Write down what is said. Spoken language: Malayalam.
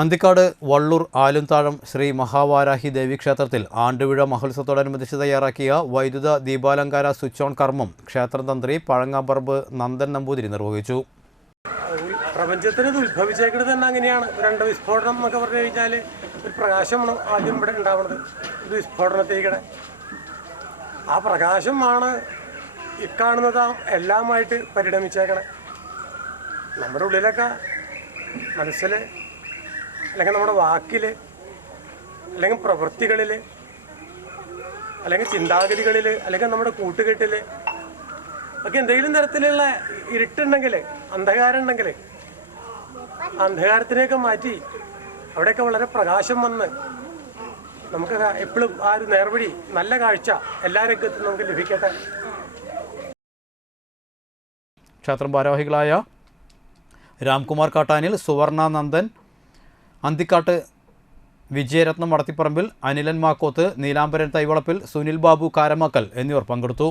അന്തിക്കാട് വള്ളൂർ ആലുംതാഴം ശ്രീ മഹാവാരാഹി ദേവി ക്ഷേത്രത്തിൽ ആണ്ടുവിഴ മഹോത്സവത്തോടനുബന്ധിച്ച് തയ്യാറാക്കിയ വൈദ്യുത ദീപാലങ്കാര സ്വിച്ച് ഓൺ കർമ്മം ക്ഷേത്രതന്ത്രി പഴങ്ങാമ്പറമ്പ് നന്ദൻ നമ്പൂതിരി നിർവഹിച്ചു. പ്രപഞ്ചത്തിന് ഇത് ഉത്ഭവിച്ചേക്കുന്നത് തന്നെ അങ്ങനെയാണ്. രണ്ട് വിസ്ഫോടനം എന്നൊക്കെ പറഞ്ഞു കഴിഞ്ഞാൽ ഒരു പ്രകാശമാണ് ആദ്യം ഇവിടെ ഉണ്ടാവുന്നത് ഒരു വിസ്ഫോടനത്തേക്കിടെ ആ പ്രകാശമാണ് ഇക്കാണുന്നത് എല്ലാമായിട്ട് പരിണമിച്ചേക്കണേ നമ്മുടെ ഉള്ളിലൊക്കെ മനസ്സിൽ അല്ലെങ്കിൽ നമ്മുടെ വാക്കിൽ അല്ലെങ്കിൽ പ്രവൃത്തികളിൽ അല്ലെങ്കിൽ ചിന്താഗതികളിൽ അല്ലെങ്കിൽ നമ്മുടെ കൂട്ടുകെട്ടിൽ ഒക്കെ എന്തെങ്കിലും തരത്തിലുള്ള ഇരുട്ടുണ്ടെങ്കിൽ അന്ധകാരം ഉണ്ടെങ്കിൽ അന്ധകാരത്തിനെയൊക്കെ മാറ്റി അവിടെയൊക്കെ വളരെ പ്രകാശം വന്ന് നമുക്ക് എപ്പോഴും ആ ഒരു നേർവഴി നല്ല കാഴ്ച എല്ലാ രംഗത്തും നമുക്ക് ലഭിക്കട്ടെ. ക്ഷേത്രം ഭാരവാഹികളായ രാംകുമാർ കാട്ടാനിൽ സുവർണ നന്ദൻ അന്തിക്കാട്ട് വിജയരത്നം വടത്തിപ്പറമ്പിൽ അനിലൻ മാക്കോത്ത് നീലാംബരൻ തൈവളപ്പിൽ സുനിൽ ബാബു കാരമാക്കൽ എന്നിവർ പങ്കെടുത്തു.